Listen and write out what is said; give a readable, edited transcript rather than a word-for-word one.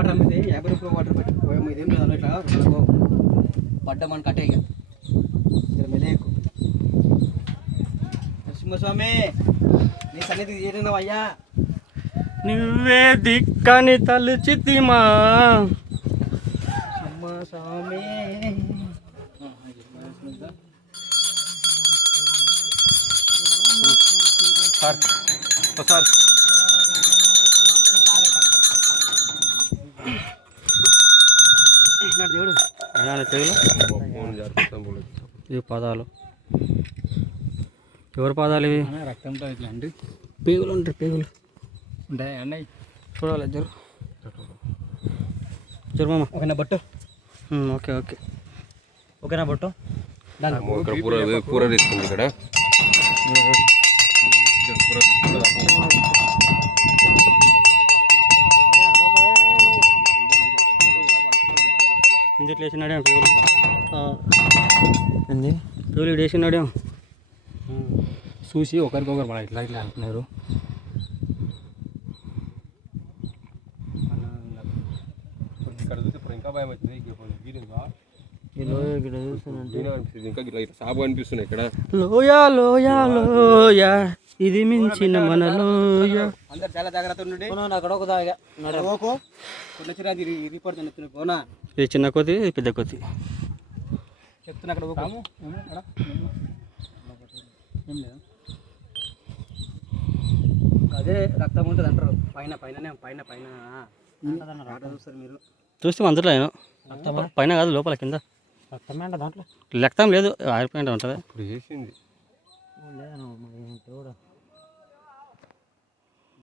Water అమ్మితే 50 రూపాయల water పెట్టి పోయాము. ఇదేం లేదు ఇట్లా పడ్డామని కట్టే ఇక మెలేకు. నరసింహస్వామి నీ సన్నిధి చేరినావు అయ్యా. నువ్వే దిక్కని తలుచితిమా స్వామి. సార్ దేవుడు ఇవి పాదాలు. ఎవరి పాదాలు ఇవి? రక్తంతో ఇట్లా అండి పేగులు ఉంటాయి. పేగులు ఉంటాయి అన్నయ్య. చూడాలి మామ. ఓకేనా బట్టు? ఓకే ఓకేనా బట్టు? కూర తీసుకుంది ఇక్కడ. ఇందులో వేసినాడేమో పేగులు. పేగులు ఇటు వేసినాడేమో. చూసి ఒకరికొకరు మన ఇట్లా ఇట్లా అంటున్నారు. ఇక్కడ చూసి ఇప్పుడు ఇంకా భయం అవుతుంది. ఇంకా ఇట్లా సాగు అనిపిస్తున్నాయి ఇక్కడ. లోయా లోయా లోయా ఇది మించిన మన లోయ. అందరు చాలా జాగ్రత్త ఉండండి. అక్కడ ఒక రిపోర్ట్ పోనా. ఇది చిన్న కోతి, ఇది పెద్ద కోతి. చెప్తున్నా అక్కడ ఏం లేదు. అదే రక్తం ఉంటుంది అంటారు. పైన చూస్తారు మీరు. చూస్తే అందులో పైన కాదు లోపల కింద రక్తమే అంట. దాంట్లో రక్తం లేదు, ఆరిపోయింట ఉంటుంది. ఇప్పుడు చేసింది లేదు